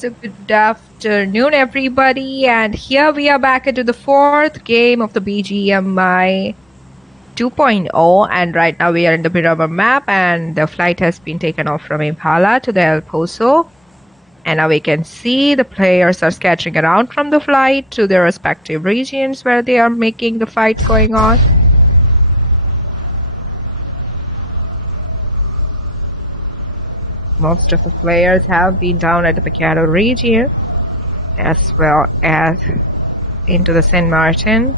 So good afternoon, everybody, and here we are back into the fourth game of the BGMI 2.0, and right now we are in the Miramar map, and the flight has been taken off from Impala to the El Pozo, and now we can see the players are scattering around from the flight to their respective regions where they are making the fight going on. Most of the players have been down at the Pecado region, as well as into the San Martin.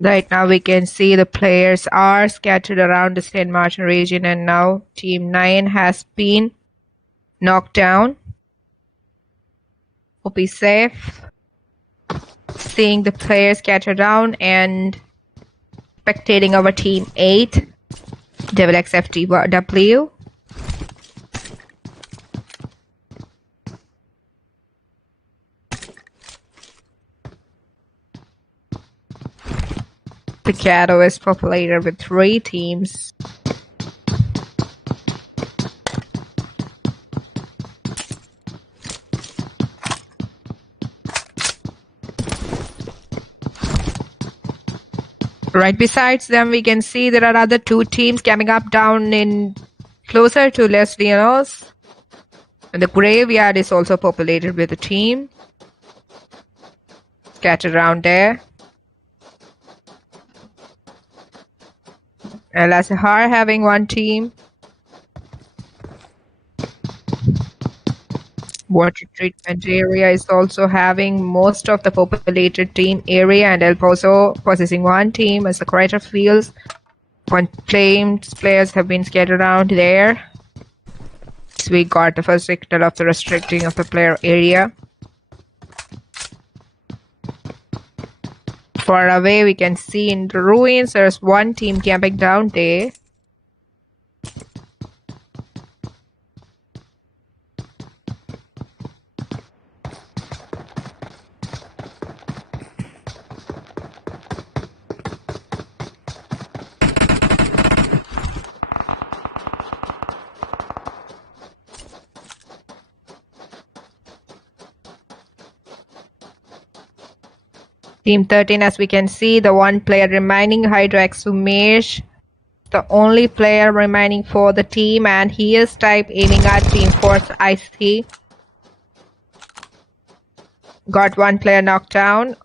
Right now we can see the players are scattered around the St. Martin region, and now Team 9 has been knocked down. Hope he's safe. Seeing the players scattered around and spectating our Team 8, Devil XFTW. Picado is populated with 3 teams. Right besides them, we can see there are other 2 teams coming up down in closer to Les Leonos. And the graveyard is also populated with a team scattered around there. And Lasahar having 1 team. Water treatment area is also having most of the populated team area, and El Pozo possessing 1 team as the crater fields. 1 players have been scattered around there. So we got the first signal of the restricting of the player area. Far away, we can see in the ruins there's 1 team camping down there. Team 13, as we can see, the 1 player remaining, Hydrox Sumesh, the only player remaining for the team, and he is type aiming at Team Force IC. Got 1 player knocked down.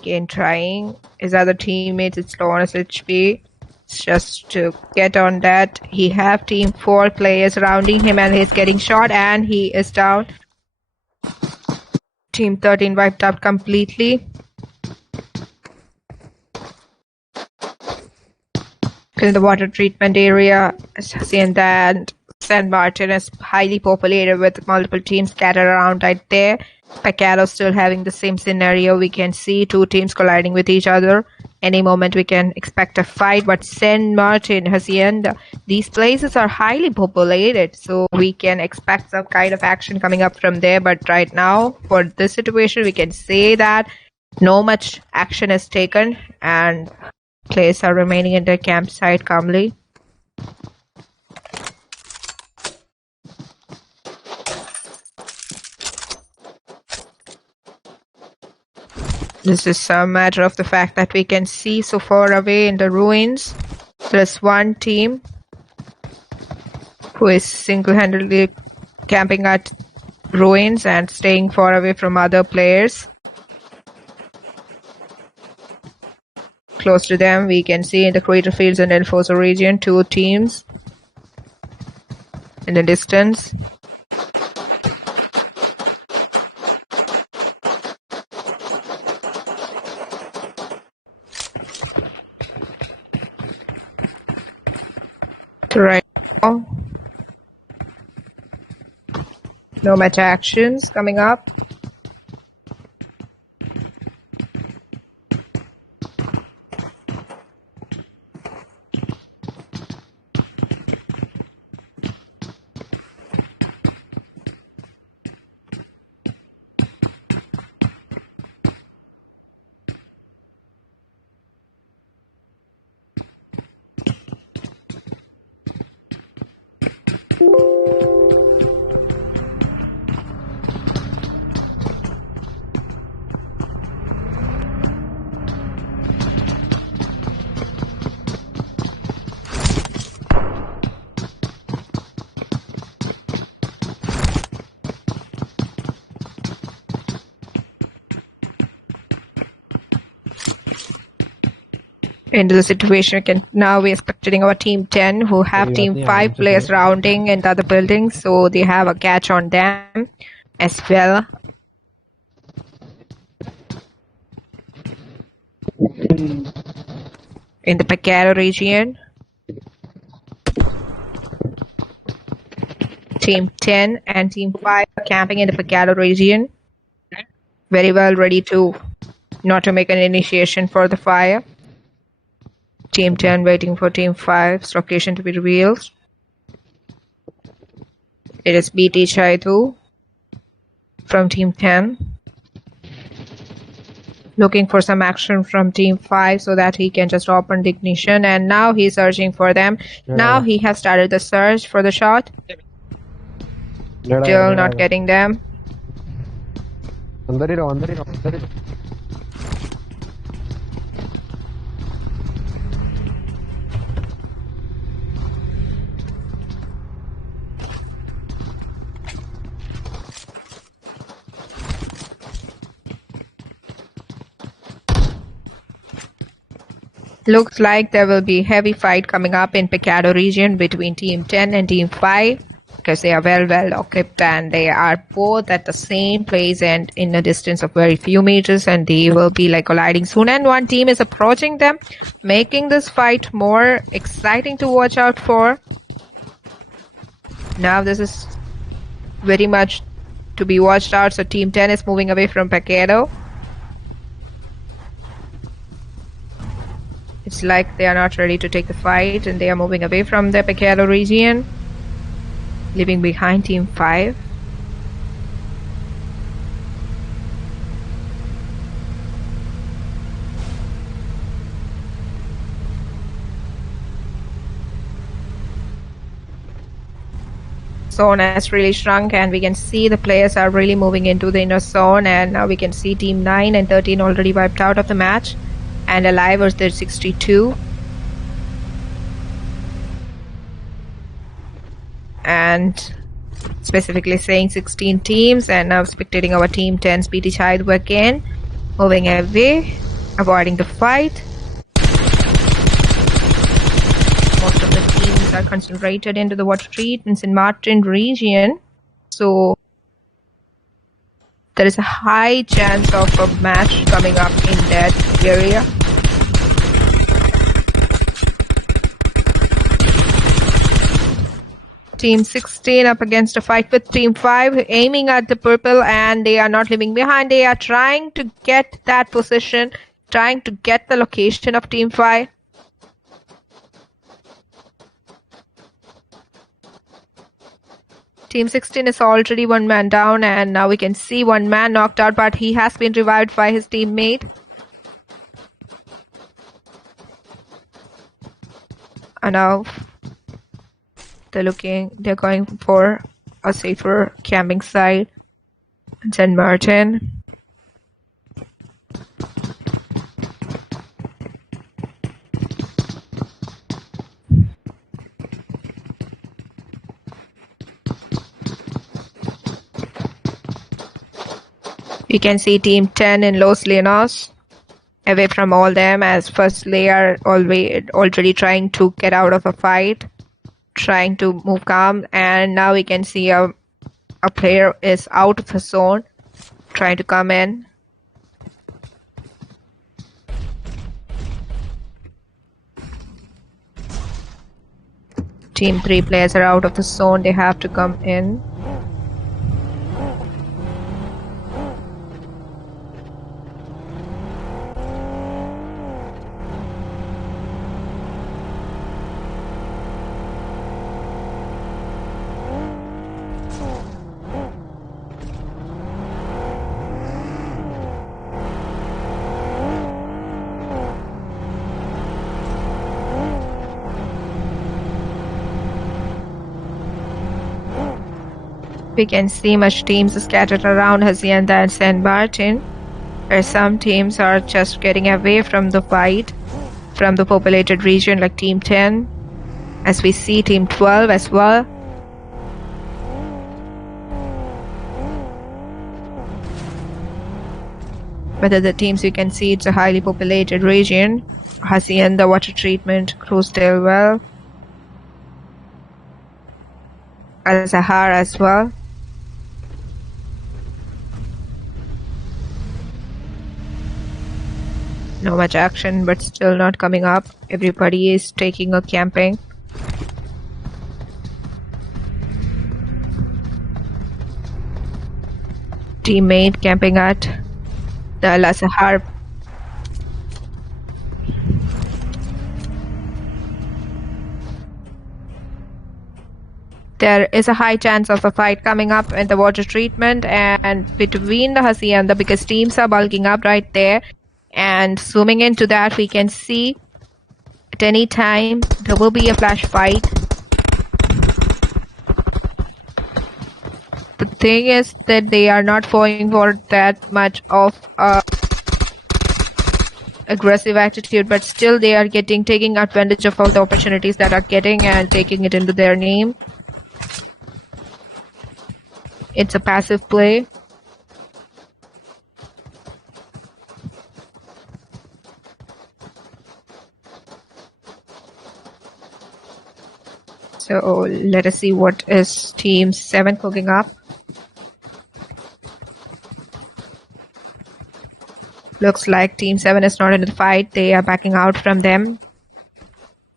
Again trying his other teammates, it's low on his HP. Just to get on that, he have Team 4 players surrounding him, and he's getting shot, and he is down. Team 13 wiped out completely. In the water treatment area, seeing that San Martin is highly populated with multiple teams scattered around right there. Pecado still having the same scenario. We can see 2 teams colliding with each other. Any moment we can expect a fight, but San Martin, Hacienda, these places are highly populated, so we can expect some kind of action coming up from there. But right now, for this situation, we can say that no much action is taken, and players are remaining in their campsite calmly. This is a matter of the fact that we can see so far away in the ruins. There's 1 team who is single-handedly camping at ruins and staying far away from other players. Close to them, we can see in the crater fields and El Foso region 2 teams. in the distance. Right now, no meta actions coming up. Into the situation, now we're spectating our team 10 who have team 5 players rounding in the other buildings, so they have a catch on them as well. In the Pacaro region, team 10 and team 5 are camping in the Pacaro region, very well ready to not to make an initiation for the fire. Team 10 waiting for Team 5's location to be revealed. It is BT Chaitu from Team 10. Looking for some action from Team 5 so that he can just open the ignition. And now he's searching for them. Now he has started the search for the shot. Still not getting them. Looks like there will be heavy fight coming up in Picado region between Team 10 and Team 5 because they are well equipped and they are both at the same place and in a distance of very few meters, and they will be like colliding soon, and one team is approaching them, making this fight more exciting to watch out for. Now this is very much to be watched out, so Team 10 is moving away from Picado. It's like they are not ready to take the fight and they are moving away from the Picado region, leaving behind Team 5. Zone has really shrunk and we can see the players are really moving into the inner zone, and now we can see Team 9 and 13 already wiped out of the match. And alive was there 62. And specifically saying 16 teams, and now spectating our Team 10's PT Chaidu again, moving away, avoiding the fight. Most of the teams are concentrated into the water treatment in St. Martin region, so there is a high chance of a match coming up in that area. Team 16 up against a fight with Team 5, aiming at the purple, and they are not leaving behind. They are trying to get that position, trying to get the location of Team 5. Team 16 is already one man down, and now we can see one man knocked out, but he has been revived by his teammate. And now they're going for a safer camping site in St. Martin. You can see Team 10 in Los Leonos away from all them, as first they are already trying to get out of a fight. trying to move calm, and now we can see a player is out of the zone, trying to come in. Team 3 players are out of the zone, they have to come in. We can see much teams scattered around Hacienda and San Martin, where some teams are just getting away from the fight from the populated region, like Team 10, as we see Team 12 as well. But other teams, you can see it's a highly populated region. Hacienda water treatment, Cruisedale well, Al-Zahar as well. No much action, but still not coming up. Everybody is taking a camping. Teammate camping at the Al-Zahar. There is a high chance of a fight coming up in the water treatment and between the Hacienda, because teams are bulking up right there. And zooming into that, we can see at any time there will be a flash fight. The thing is that they are not going for that much of aggressive attitude, but still they are taking advantage of all the opportunities that are getting and taking it into their name. It's a passive play. So let us see what is Team 7 cooking up. Looks like Team 7 is not in the fight. They are backing out from them.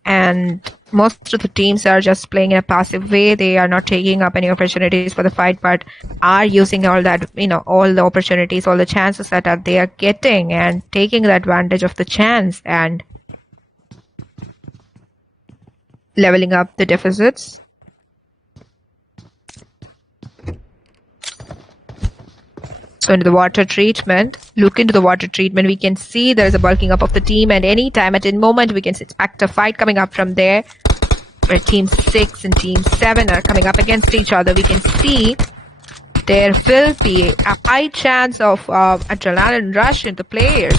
And most of the teams are just playing in a passive way. They are not taking up any opportunities for the fight, but are using all that, all the opportunities, all the chances that they are getting and taking the advantage of the chance and leveling up the deficits. So into the water treatment, look into the water treatment, we can see there's a bulking up of the team, and any time at any moment we can expect a fight coming up from there, where Team 6 and Team 7 are coming up against each other. We can see there will be a high chance of adrenaline rush in the players.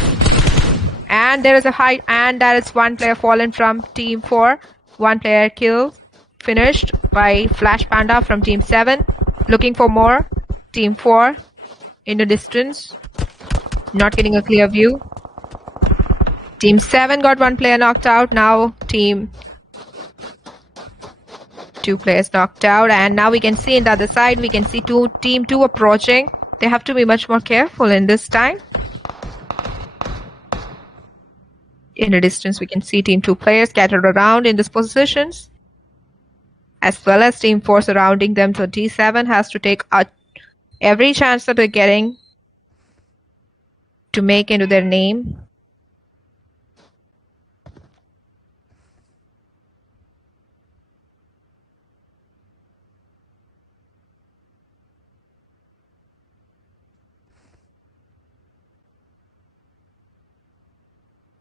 And there is one player fallen from Team 4. One player killed, finished by Flash Panda from Team 7. Looking for more. Team 4 in the distance. Not getting a clear view. Team 7 got one player knocked out. Now Team 2 players knocked out. And now we can see in the other side, we can see Team 2 approaching. They have to be much more careful in this time. In the distance, we can see Team 2 players scattered around in these positions, as well as Team 4 surrounding them. So T7 has to take every chance that they're getting to make into their name.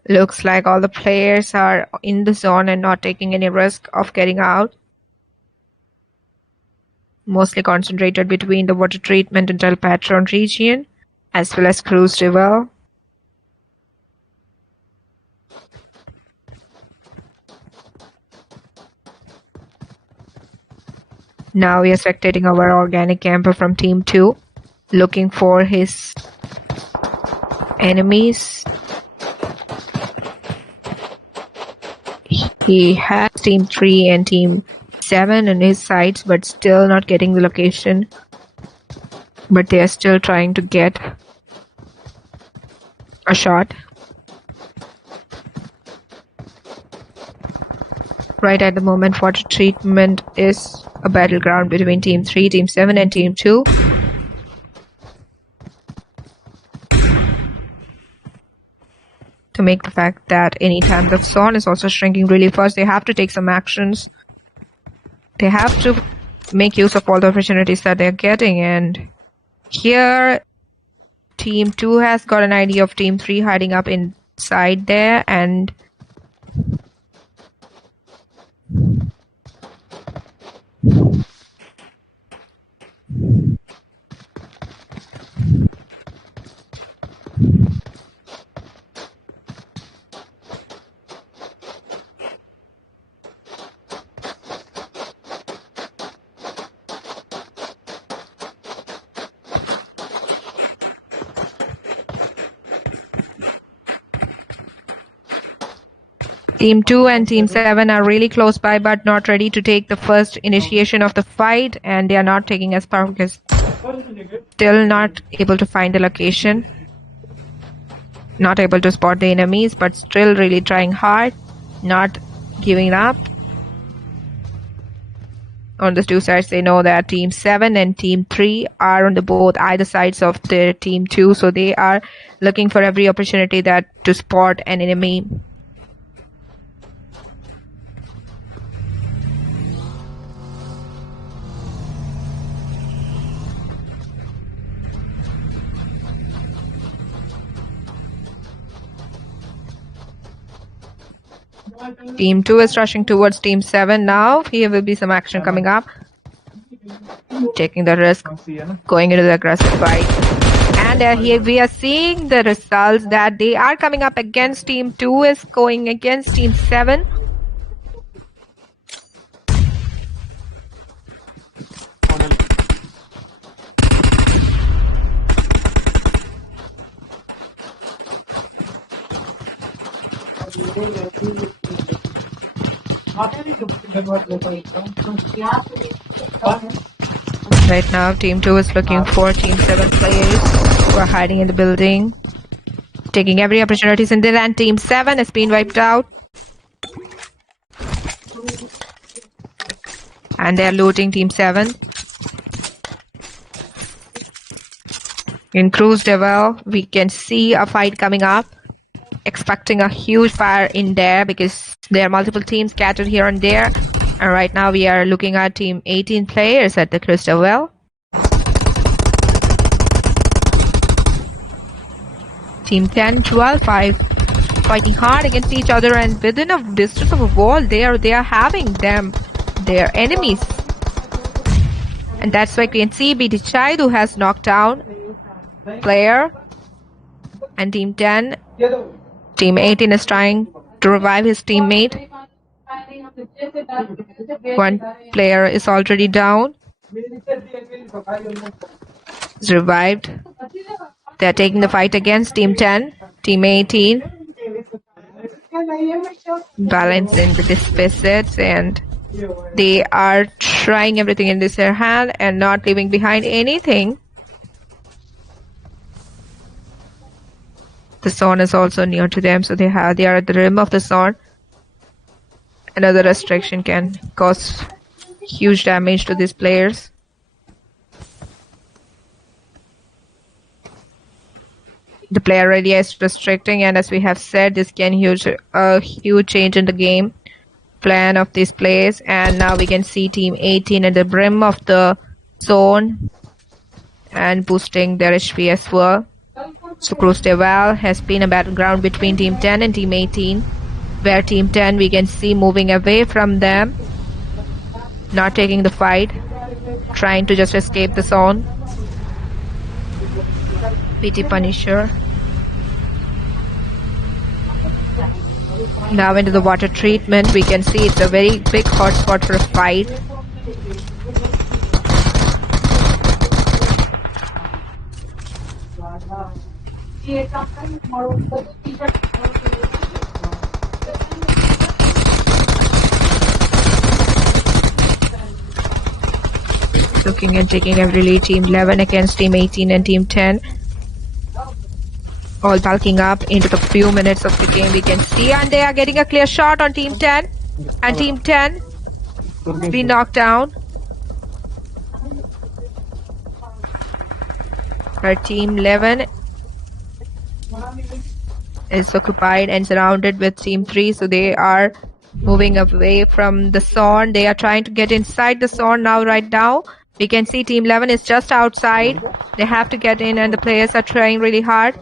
Looks like all the players are in the zone and not taking any risk of getting out. Mostly concentrated between the water treatment and El Patron region, as well as Cruisedale. Now we are spectating our organic camper from Team 2, looking for his enemies. He has Team 3 and Team 7 in his sights, but still not getting the location. But they are still trying to get a shot. Right at the moment, water treatment is a battleground between Team 3, Team 7 and Team 2. To make the fact that anytime the zone is also shrinking really fast, they have to take some actions. They have to make use of all the opportunities that they're getting, and here Team 2 has got an idea of Team 3 hiding up inside there, and Team 2 and Team 7 are really close by but not ready to take the first initiation of the fight, and they are not taking as far because still not able to find the location, not able to spot the enemies, but still really trying hard, not giving up. On the two sides, they know that Team 7 and Team 3 are on the both either sides of the Team 2, so they are looking for every opportunity that to spot an enemy. Team 2 is rushing towards Team 7 now. Here will be some action coming up. Taking the risk, going into the aggressive fight. And here we are seeing the results that they are coming up against Team 2 is going against Team 7. Right now, Team 2 is looking for Team 7 players who are hiding in the building, taking every opportunity in there, and Team 7 has been wiped out. And they are looting Team 7. In Cruise Devil, we can see a fight coming up. Expecting a huge fire in there because there are multiple teams scattered here and there. And right now we are looking at Team 18 players at the Crystal Well. Team 10, 12, 5 fighting hard against each other, and within a distance of a wall they are having them, their enemies. And that's why we can see BT Chai who has knocked down player. And Team 10, Team 18 is trying to revive his teammate. One player is already down. Is revived. They are taking the fight against Team 10, Team 18. Balancing the deficits, and they are trying everything in their hand and not leaving behind anything. The zone is also near to them, so they are at the rim of the zone. Another restriction can cause huge damage to these players. The player area is restricting, and as we have said, this can a huge change in the game plan of these players. And now we can see Team 18 at the brim of the zone and boosting their HP as well. So Cruise Devil has been a battleground between Team 10 and Team 18, where Team 10 we can see moving away from them, not taking the fight, trying to just escape the zone. PT Punisher. Now into the water treatment, we can see it's a very big hotspot for a fight. looking and taking every lead. Team 11 against Team 18 and Team 10. All bulking up into the few minutes of the game we can see. And they are getting a clear shot on Team 10. And Team 10 be knocked down. But Team 11 is occupied and surrounded with Team 3. So they are moving away from the zone. They are trying to get inside the zone now, right now. We can see Team 11 is just outside. They have to get in and the players are trying really hard.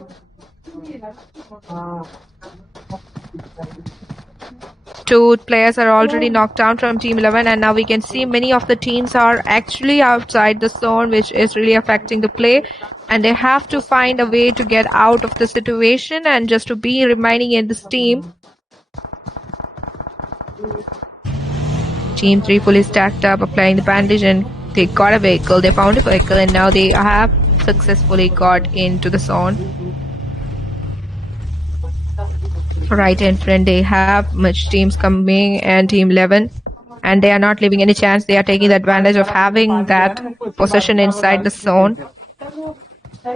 Two players are already knocked down from Team 11 and now we can see many of the teams are actually outside the zone, which is really affecting the play, and they have to find a way to get out of the situation and just to be remaining in this team. Team 3 fully stacked up, applying the bandage, and they got a vehicle. They found a vehicle and now they have successfully got into the zone. Right in front they have much teams coming and Team 11, and they are not leaving any chance. They are taking the advantage of having that possession inside the zone.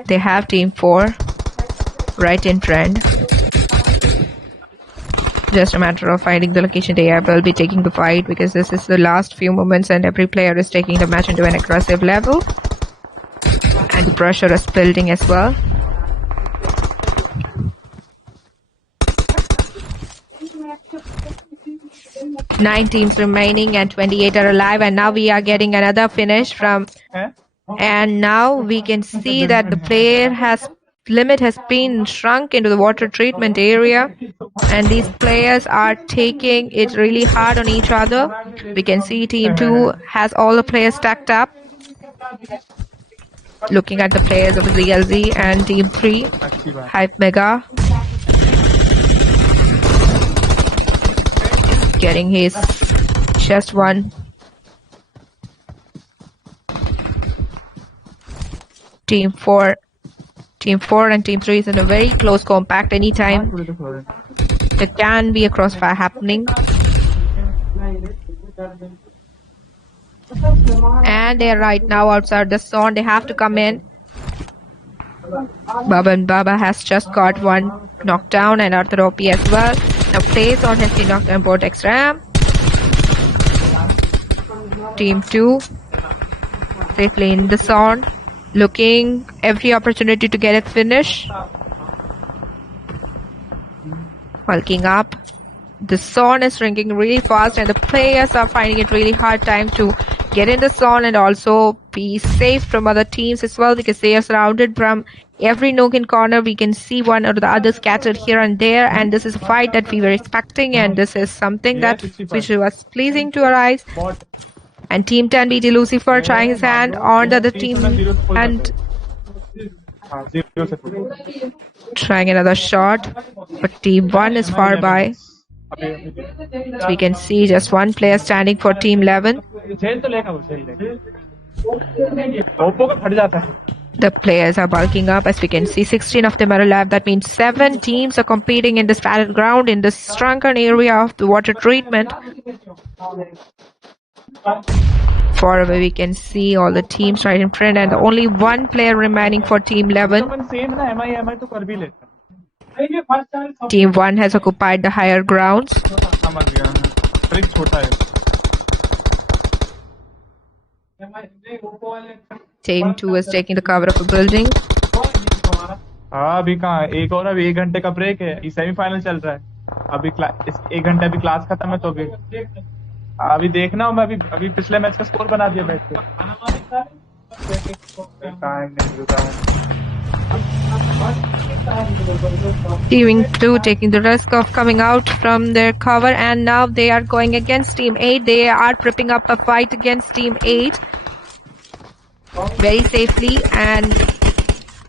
They have Team 4 right in front. Just a matter of finding the location. They will be taking the fight because this is the last few moments and every player is taking the match into an aggressive level, and the pressure is building as well. 9 teams remaining and 28 are alive, and now we are getting another finish from, and now we can see that the player limit has been shrunk into the water treatment area, and these players are taking it really hard on each other. We can see Team 2 has all the players stacked up. Looking at the players of ZLZ, and Team 3 Hype Mega getting his chest one. Team 4 and Team 3 is in a very close compact. Anytime there can be a crossfire happening. And they are right now outside the zone. They have to come in. Baba has just got one knockdown, and Arthur OP as well. Now plays on has been knocked on board X-Ram. Team 2 safely in the zone, looking every opportunity to get it finished. Bulking up. The zone is shrinking really fast and the players are finding it really hard time to get in the zone and also be safe from other teams as well, because they are surrounded from every nook and corner. We can see one or the other scattered here and there, and this is a fight that we were expecting, and this is something that which was pleasing to our eyes. And Team 10 BT Lucifer trying his hand on the other team and trying another shot, but Team 1 is far by. So we can see just one player standing for Team 11. The players are bulking up. As we can see, 16 of them are alive. That means 7 teams are competing in this battleground in this shrunken area of the water treatment. Far away we can see all the teams right in front, and only one player remaining for Team 11. Team 1 has occupied the higher grounds. Team 2 is taking the cover of a building. अभी कहाँ एक और अभी 1 घंटे का break है, ये semifinal चल रहा है अभी 1 घंटे अभी क्लास खत्म है तो अभी देखना हो। मैं अभी पिछले मैच का स्कोर बना दिया बैठ के। Team 2 taking the risk of coming out from their cover, and now they are going against Team 8. They are prepping up a fight against Team 8 very safely, and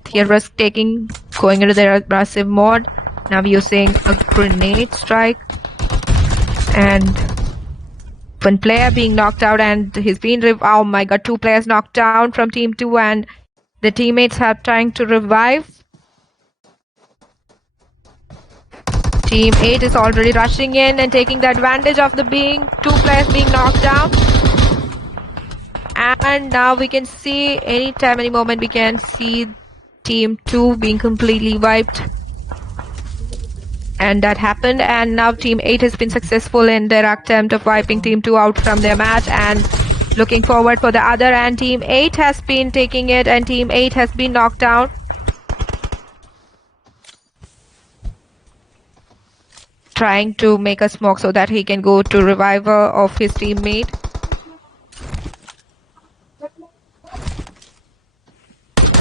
here risk taking, going into their aggressive mode. Now using a grenade strike, and one player being knocked out, and he's been oh my god, 2 players knocked down from Team 2, and the teammates are trying to revive. Team 8 is already rushing in and taking the advantage of the 2 players being knocked down. And now we can see anytime, any moment, we can see Team 2 being completely wiped. And that happened, and now Team 8 has been successful in their attempt of wiping Team 2 out from their match, and looking forward for the other, and Team 8 has been taking it, and Team 8 has been knocked down. Trying to make a smoke so that he can go to reviver of his teammate.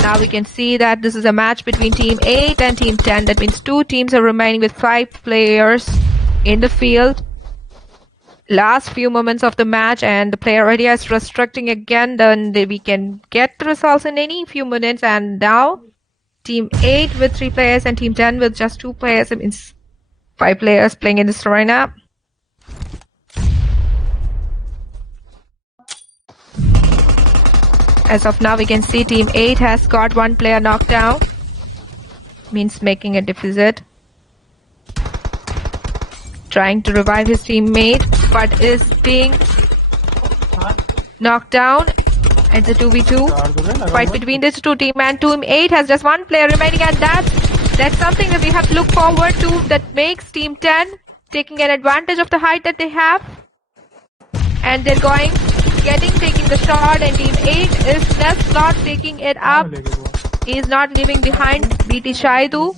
Now we can see that this is a match between Team 8 and Team 10. That means two teams are remaining with 5 players in the field. Last few moments of the match, and the player area is restricting again. Then we can get the results in any few minutes. And now Team 8 with 3 players and Team 10 with just 2 players. It means 5 players playing in this arena. As of now, we can see Team 8 has got 1 player knocked down. Means making a deficit. Trying to revive his teammate, but is being knocked down. It's a 2v2 fight between these two teams, and Team 8 has just 1 player remaining, and that's something that we have to look forward to, that makes Team 10 taking an advantage of the height that they have. And they're taking the shot, and Team 8 is just not taking it up. He is not leaving behind BT Shaidu.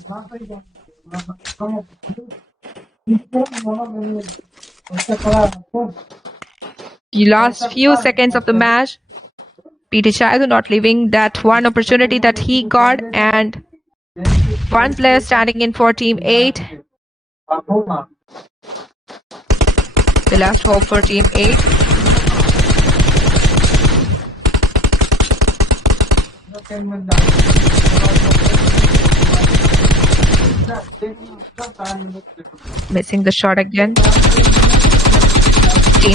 The last few seconds of the match, BT Shaidu not leaving that one opportunity that he got, and 1 player standing in for Team 8. The last hope for Team 8. Missing the shot again. Team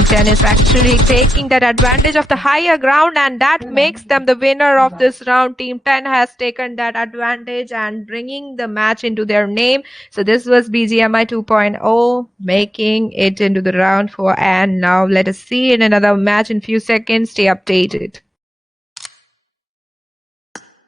10 is actually taking that advantage of the higher ground, and that makes them the winner of this round. Team 10 has taken that advantage and bringing the match into their name. So this was BGMI 2.0 making it into the round 4, and now let us see in another match in few seconds. Stay updated.